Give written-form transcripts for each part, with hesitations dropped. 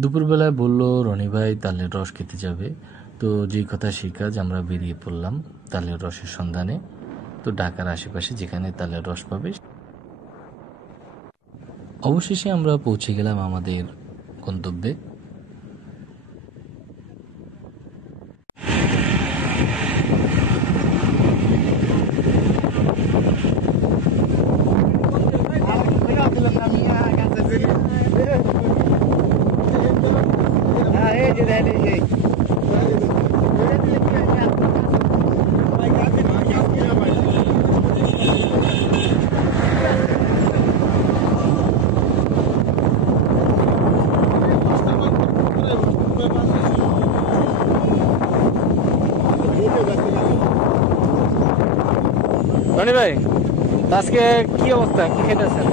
দুপুরবেলায় বলল রনি ভাই তালের রস খেতে যাবে। তো যেই কথা সেই কাজ, আমরা বেরিয়ে পড়লাম তালের রসের সন্ধানে। তো ঢাকার আশেপাশে যেখানে তালের রস পাবে। অবশেষে আমরা পৌঁছে গেলাম আমাদের গন্তব্যে। রনি ভাই, আজকে কি অবস্থা, কি খেতেছেন?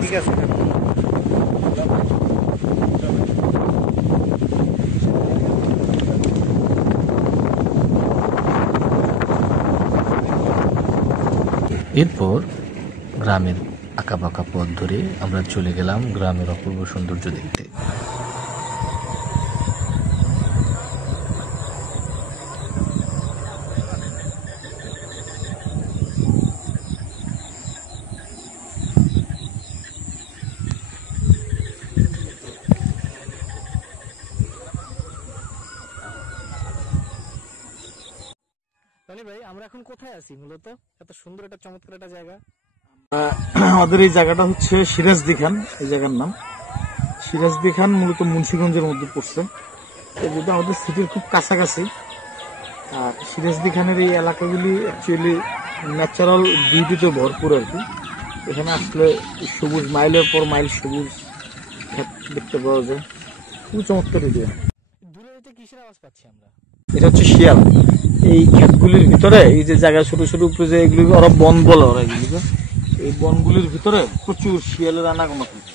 ঠিক আছে। এরপর গ্রামের আঁকাবাঁকা পথ ধরে আমরা চলে গেলাম গ্রামের অপূর্ব সৌন্দর্য দেখতে। রনি ভাই, আমরা এখন কোথায় আছি মূলত? এত সুন্দর একটা চমৎকার একটা জায়গা। আমাদের এই জায়গাটা হচ্ছে সিরাজদি খান, এই জায়গার নাম সিরাজদি খান, মূলত মুন্সিগঞ্জের মধ্যে পড়ছে। যেটা আমাদের সিটির খুব কাছাকাছি। আর সিরাজদি খানের এই এলাকাগুলি অ্যাকচুয়ালি ন্যাচারাল বিউটিতে ভরপুর আর কি। এখানে আসলে সবুজ, মাইলের পর মাইল সবুজ ক্ষেত দেখতে পাওয়া যায়, খুবই চমৎকার এরিয়া। দূরে কিসের আওয়াজ পাচ্ছি আমরা? এটা হচ্ছে শিয়াল। এই ক্ষেতগুলির ভিতরে এই যে জায়গা ছোট ছোট উপরে যে এগুলি ওরা বন বলে, ওরা এগুলিকে এই বনগুলির ভিতরে প্রচুর শিয়ালের আনাগোনা থাকে।